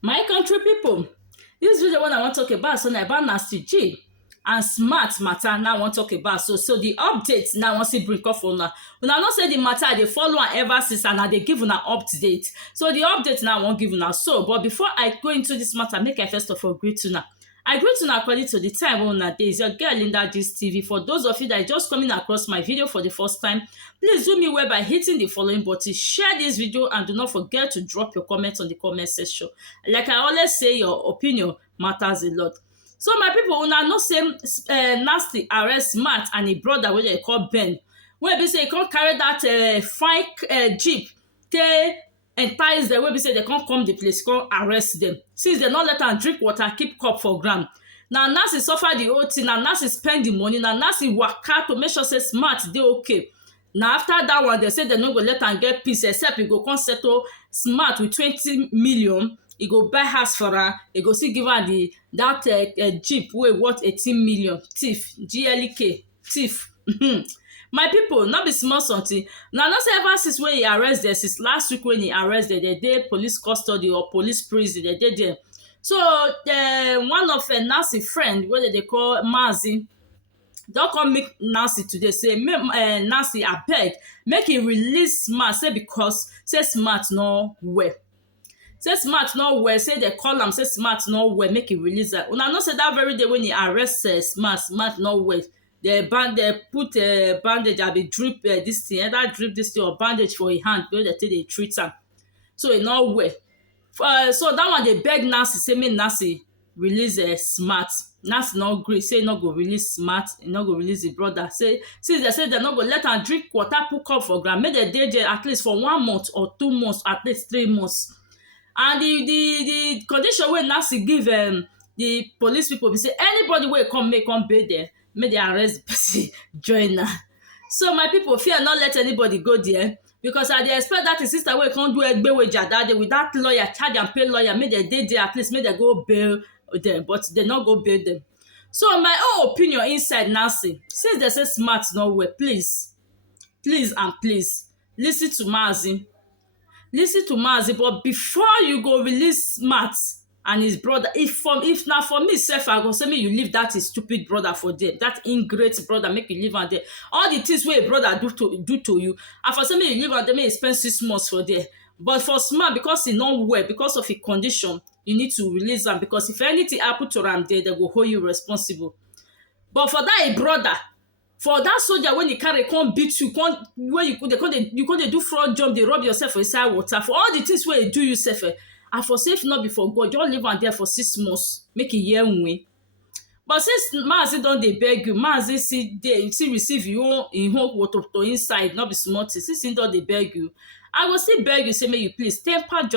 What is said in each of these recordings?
My country people, this video one I want to talk about so na about NhastyJee and smart matter now I want to talk about. So the update now I want to bring up for una know say the matter I dey follow am ever since and I dey give una update. So the update now I wan give una so, but before I go into this matter, make I first of all greet una. I greet una according to the time wey una dey. Is your girl Linda Gist TV. For those of you that are just coming across my video for the first time, please do me well by hitting the following button, share this video, and do not forget to drop your comments on the comment section. Like I always say, your opinion matters a lot. So my people, una know say Nasty arrest Smart and him brother wey dem call Ben, wey be say e come carry that fine jeep take entice dem, wey be say dem come the place come arrest dem. Since dem no let am drink water, keep cup for ground. Na Nasty suffer the whole thing, na Nasty spend the money, na Nasty waka to make sure say Smart dey okay. Na after that one dem say dem no go let am get peace except e go come settle Smart with 20 million. E go buy house for am, e go still give am the that jeep wey worth 18 million. Thief, glk, thief. My people, no be small something. Una know say ever since wey e arrest dem, since last week when e arrest dem, dem dey police custody or police prison, dem dey there. So one of Nasty friend wey dem dey call Mazi don come meet Nasty today say make Nasty abeg make e release Smart, say because say Smart no well. Say Smart no well, say dem call am say Smart no well, make e release am. Una know say that very day when e arrest Smart no well. Dem put bandage abi drip this thing, either drip this thing or bandage for e hand wey dem take dey treat am. So e no well. So that one dey beg Nasty say make Nasty release Smart. Nasty no gree, say e no go release Smart, e no go release the brother. Say since dem say dem no go let am drink water, put cup for ground, make dem dey there at least for 1 month or 2 months, at least 3 months. And the condition wey Nasty give the police people be say anybody wey come make come bail dem, make dem arrest person join am. So my people, fear not let anybody go there, because I dey expect that his sister wey come do egbeweja that day with that lawyer, charge and pay lawyer, make dem dey there at least, make dem go bail dem, but dem no go bail dem. So my own opinion inside Nasty, since dem say Smart no well, please and please listen to Mazi. Listen to Mazi, but before you go release Smart and his brother, if na for me sef, I go say make you leave that his stupid brother for there, that ingrate brother, make you leave am there. All the things wey a brother do to you, I for say make you leave am there, make you spend 6 months for there. But for Smart, because he no well, because of his condition, you need to release am, because if anything happen to am there, they go hold you responsible. But for that a brother, for that soldier when he carry come beat you, come wey you come dey do front jump, dey rub yourself for inside water, for all the things wey e do you sef, and for say if not be for God, just leave am there for 6 months, make e hear nwe. But since Mazi don dey beg you, Mazi still receive im own wotowoto inside, no be small thing. Since im don dey beg you, I go still beg you say make you please temper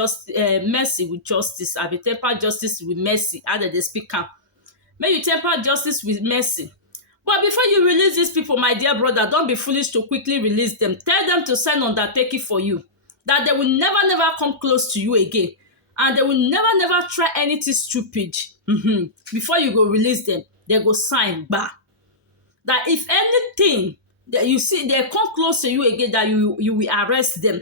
mercy with justice, abi temper justice with mercy, how dem dey speak am. Make you temper justice with mercy. But before you release these people, my dear brother, don't be foolish to quickly release them. Tell them to sign undertaking for you, that they will never come close to you again, and they will never try anything stupid. Before you go release them, they go sign back. That if anything that you see they come close to you again, that you will arrest them.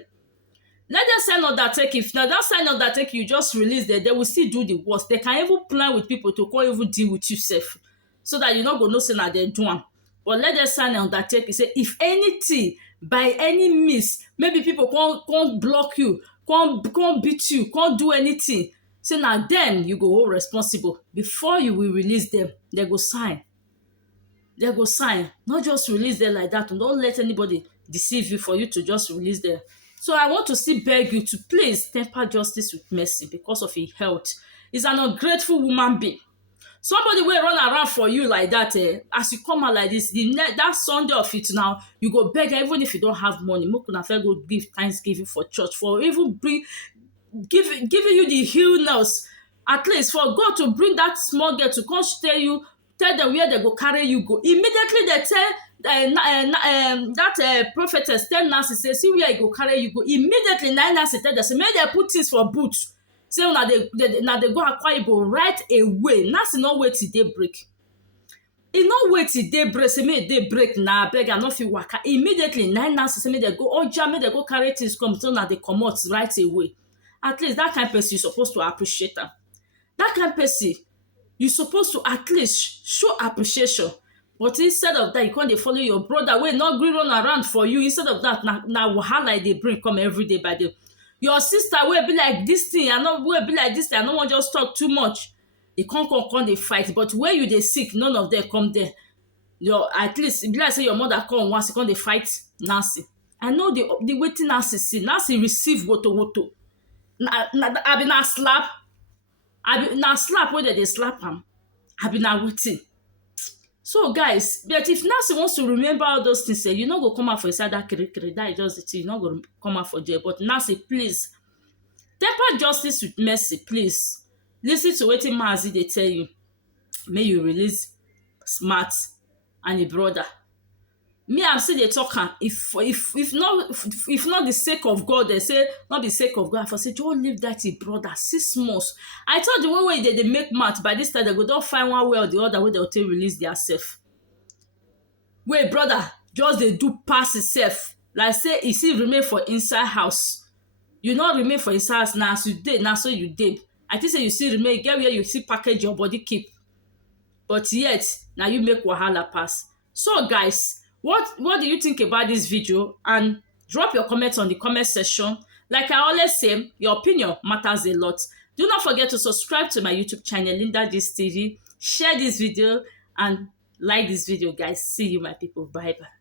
Let them sign undertaking. If now that sign undertaking, you just release them, they will still do the worst. They can even plan with people to come even deal with you safe, so that you no go know say na dem do am. But let them sign undertaking say if anything by any means, maybe people come block you, come beat you, come do anything, say na dem you go hold responsible. Before you will release them, they go sign. They go sign. Not just release them like that. Don't let anybody deceive you for you to just release them. So I want to still beg you to please temper justice with mercy, because of his health. He's an ungrateful woman being. Somebody wey run around for you like that, as you come out like this, that Sunday of it now, you go beg her, even if you don't have money, make una first go give thanksgiving for church, for even giving you the healness, at least for God to bring that small girl to come tell them where they go carry you go. Immediately they tell that prophetess tell Nasty say see where he go carry you go. Immediately Nasty tell them say make dem put things for boot, say una dey go Akwa Ibom right away. Nasty no wait till day break. E no wait till day break, say make day break na abeg I no fit waka. Immediately Nasty say make dem go Oja, make dem go carry things come, so una dey comot right away. at least that kind person you supposed to appreciate am. Dat kind person you suppose to at least show appreciation. But instead of that, you come dey follow your brother wey no gree run around for you. Instead of that, na wahala e dey bring come everyday by day. Your sister wey be like dis thing, wey be like dis thing, I no wan just talk too much. E come dey fight, but when you dey sick, none of them come there. Your at least e be like say your mother come once, e come dey fight Nancy. I know the wetin Nancy see. Nancy receive woto. Abi na slap? Abi na slap wey dem dey slap am? Abi na wetin? So guys, but if Nancy wants to remember all those things, you no go come out for inside that kirikiri. That is just the thing. You no go come out for jail. But Nancy, please, temper justice with mercy, please. Listen to wetin Mazi dey tell you. Make you release Smart and im brother. Me, I'm still dey talk am. If not the sake of God, they say not the sake of God, I for say don't leave that im brother 6 months. I thought the way they make mouth, by this time they go don find one way or the other way they will take release their self. Wey brother just dey do pass himself, like say e still remain for inside house. You no remain for inside house, na as you dey, na so you dey. I think say you still remain, get where you still package your body keep. But yet, na you make wahala pass. So guys, what do you think about this video? And drop your comments on the comment section. Like I always say, your opinion matters a lot. Do not forget to subscribe to my YouTube channel, NhastyJee TV. Share this video and like this video, guys. See you, my people. Bye bye.